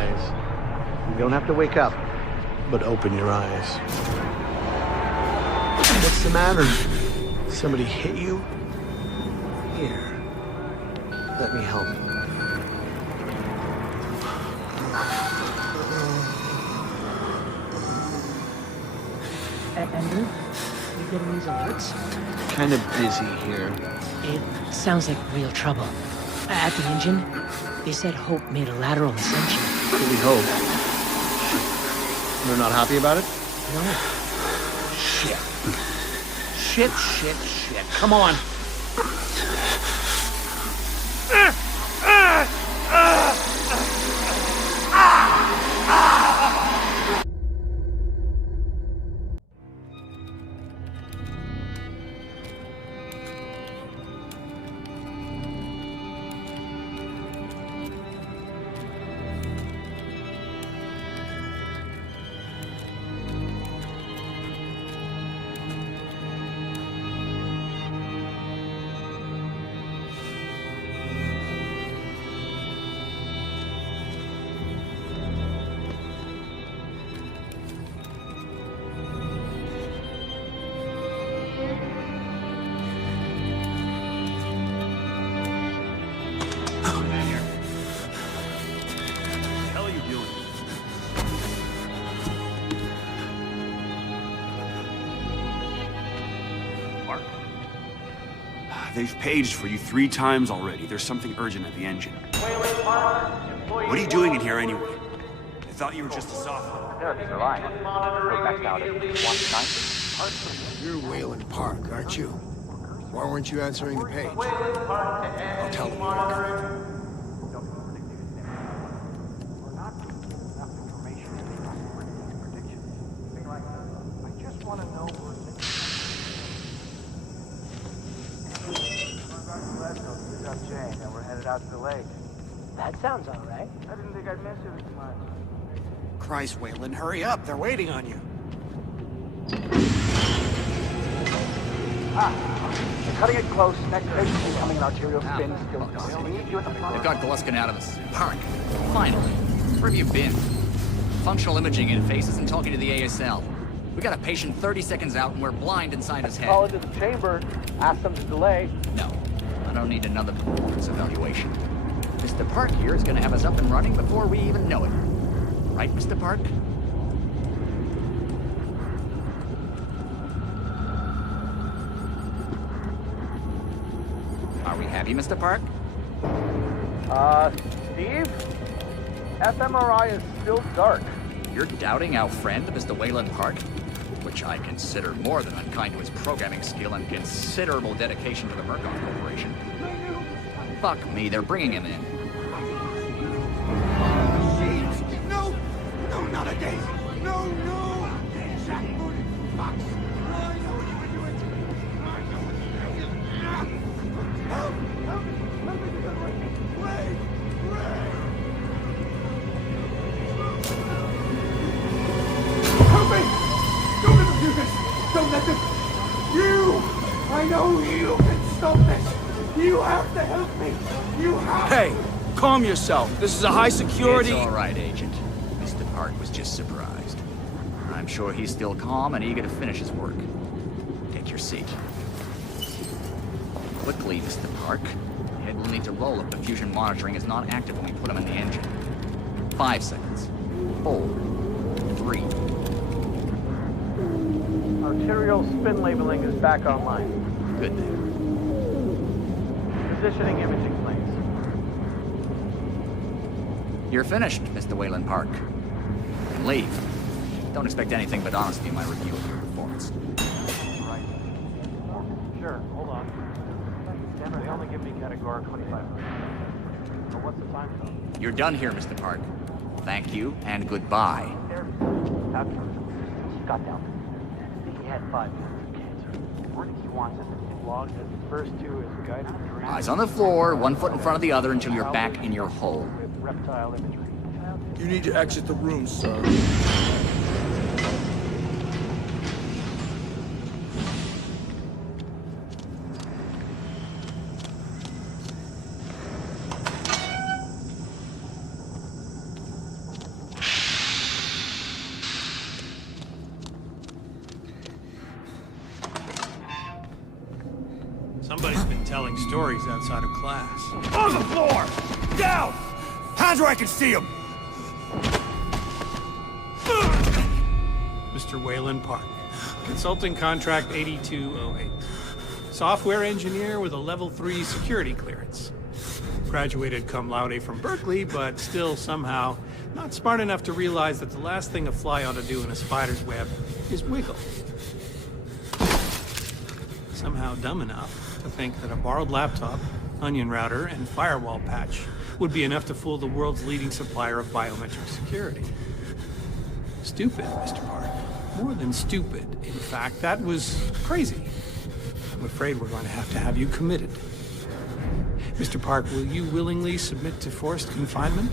eyes. You don't have to wake up, but open your eyes. What's the matter? Somebody hit you? Here. Let me help you. Andrew, you getting these alerts? Kind of busy here. It sounds like real trouble. At the engine, they said Hope made a lateral ascension. We hope. They're not happy about it? No. Shit. Shit. Come on. They've paged for you 3 times already. There's something urgent at the engine. What are you doing in here anyway? I thought you were just a software. They're lying. Go back out at 190. You're Wayland Park, aren't you? Why weren't you answering the page? I'll tell them you weren't coming. And we're headed out to the lake. That sounds all right. I didn't think I'd miss you this much. Christ, Wayland, hurry up. They're waiting on you. They're cutting it close. Next station, incoming an arterial spin. Still going. We need you at the front. They've got Gluskin out of the suit. Park. Finally. Where have you been? Functional imaging interface isn't talking to the ASL. We got a patient 30 seconds out and we're blind inside his head. Call into the chamber. Ask them to delay. No. I don't need another performance evaluation. Mr. Park here is going to have us up and running before we even know it. Right, Mr. Park? Are we happy, Mr. Park? Steve? fMRI is still dark. You're doubting our friend, Mr. Wayland Park? Which I consider more than unkind to his programming skill and considerable dedication to the Murkoff Corporation. Fuck me, they're bringing him in. No! No, not a daisy! No, no! Jackbooted fox! I know what you were doing! I know what you were doing! Help! Help! Let me do it! Ray! Ray! Help me! Don't let them do this! Don't let them... You! I know you can stop this! You have to help me! You have to! Hey, calm yourself. This is a high security... It's all right, Agent. Mr. Park was just surprised. I'm sure he's still calm and eager to finish his work. Take your seat. Quickly, Mr. Park. The head will need to roll if the fusion monitoring is not active when we put him in the engine. 5 seconds. 4. 3. Arterial spin labeling is back online. Good day. Positioning imaging planes. You're finished, Mr. Wayland Park. You can leave. Don't expect anything but honesty in my review of your performance. Right. Sure, hold on. Damn it, they only give me categorical 25. But what's the time zone? You're done here, Mr. Park. Thank you, and goodbye. After got down. I think he had 5 years of cancer. He wants us to log as the first 2 is guided. Eyes on the floor, 1 foot in front of the other until you're back in your hole. With reptile imagery. You need to exit the room, sir. stories outside of class. On the floor! Down! Hands where I can see him! Mr. Waylon Park. Consulting contract 8208. Software engineer with a level 3 security clearance. Graduated cum laude from Berkeley, but still somehow not smart enough to realize that the last thing a fly ought to do in a spider's web is wiggle. Somehow dumb enough to think that a borrowed laptop, onion router, and firewall patch would be enough to fool the world's leading supplier of biometric security. Stupid, Mr. Park. More than stupid. In fact, that was crazy. I'm afraid we're going to have you committed. Mr. Park, will you willingly submit to forced confinement?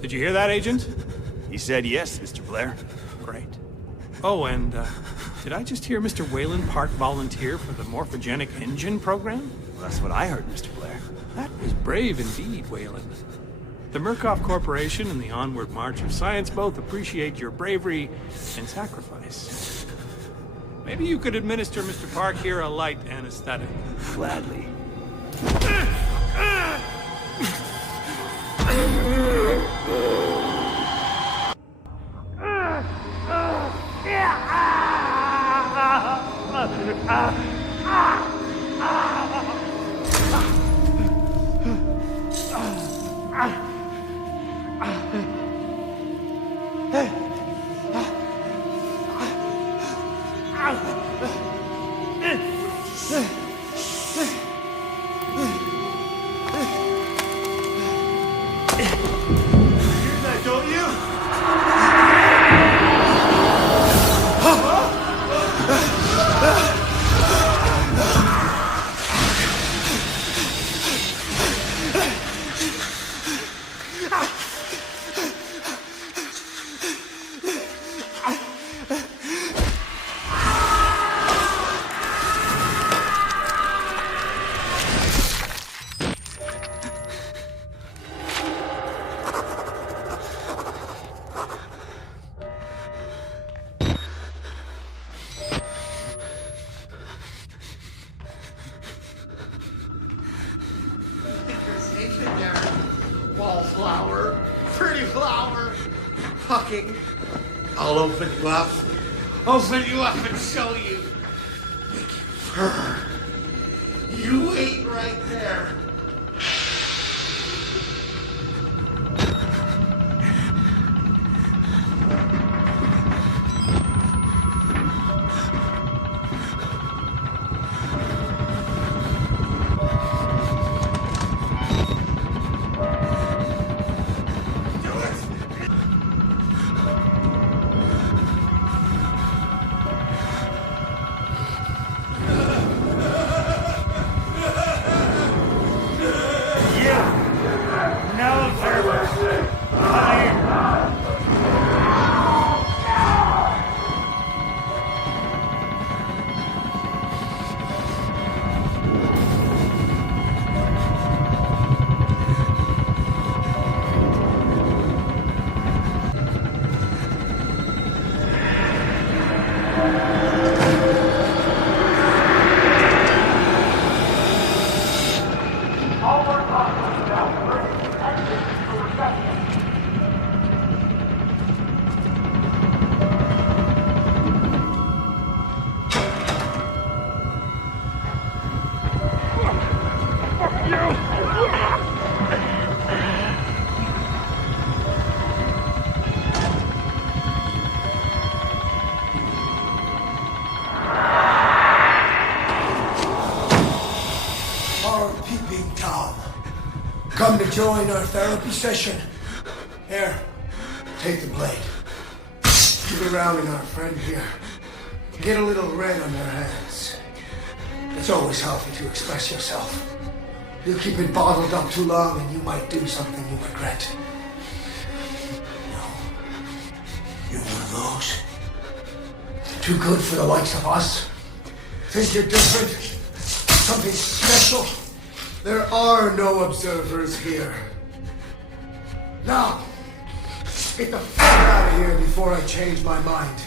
Did you hear that, Agent? He said yes, Mr. Blair. Great. Oh, and, did I just hear Mr. Waylon Park volunteer for the morphogenic engine program? Well, that's what I heard, Mr. Blair. That was brave indeed, Waylon. The Murkoff Corporation and the onward march of science both appreciate your bravery and sacrifice. Maybe you could administer Mr. Park here a light anesthetic. Gladly. Wallflower, pretty flower, fucking. I'll open you up and show you. Make you purr. You wait right there. Come to join our therapy session. Here, take the blade. Keep it rounding our friend here. Get a little red on your hands. It's always healthy to express yourself. You keep it bottled up too long and you might do something you regret. No. You're one of those. Too good for the likes of us. Think you're different? Something special? There are no observers here. Now, get the fuck out of here before I change my mind.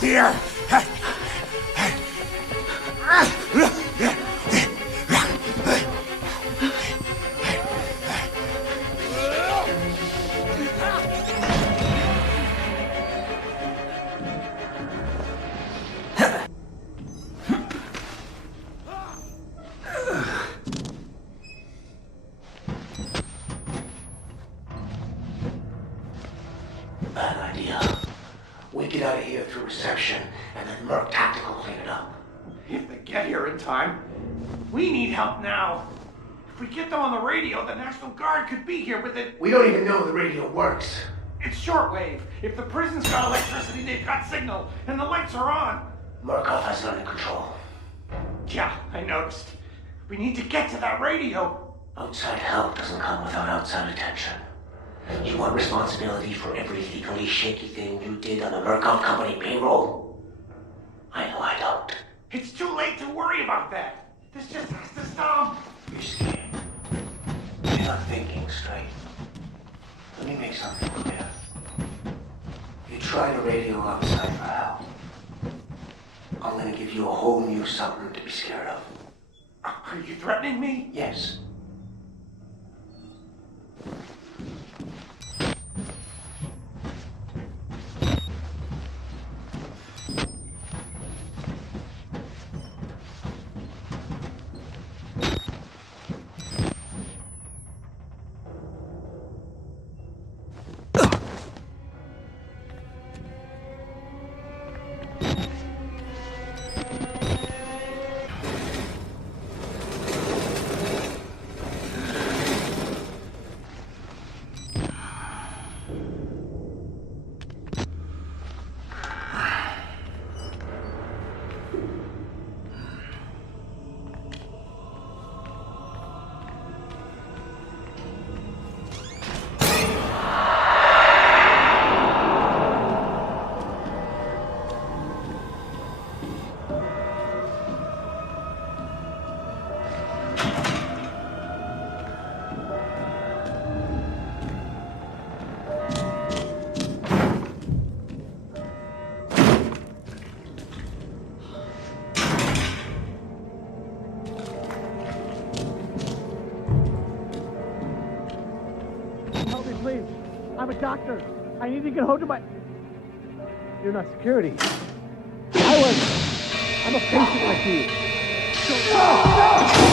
Here. Bad idea. We get out of here through reception, and then Merc Tactical clean it up. If they get here in time. We need help now. If we get them on the radio, the National Guard could be here within... We don't even know the radio works. It's shortwave. If the prison's got electricity, they've got signal, and the lights are on. Murkoff has it under control. Yeah, I noticed. We need to get to that radio. Outside help doesn't come without outside attention. You want responsibility for every legally shaky thing you did on the Murkoff Company payroll? I know I don't. It's too late to worry about that. This just has to stop. You're scared. You're not thinking straight. Let me make something clear. You try to radio outside for help. I'm gonna give you a whole new something to be scared of. Are you threatening me? Yes. Please, I'm a doctor. I need to get home to my... You're not security. I'm a patient like you. No!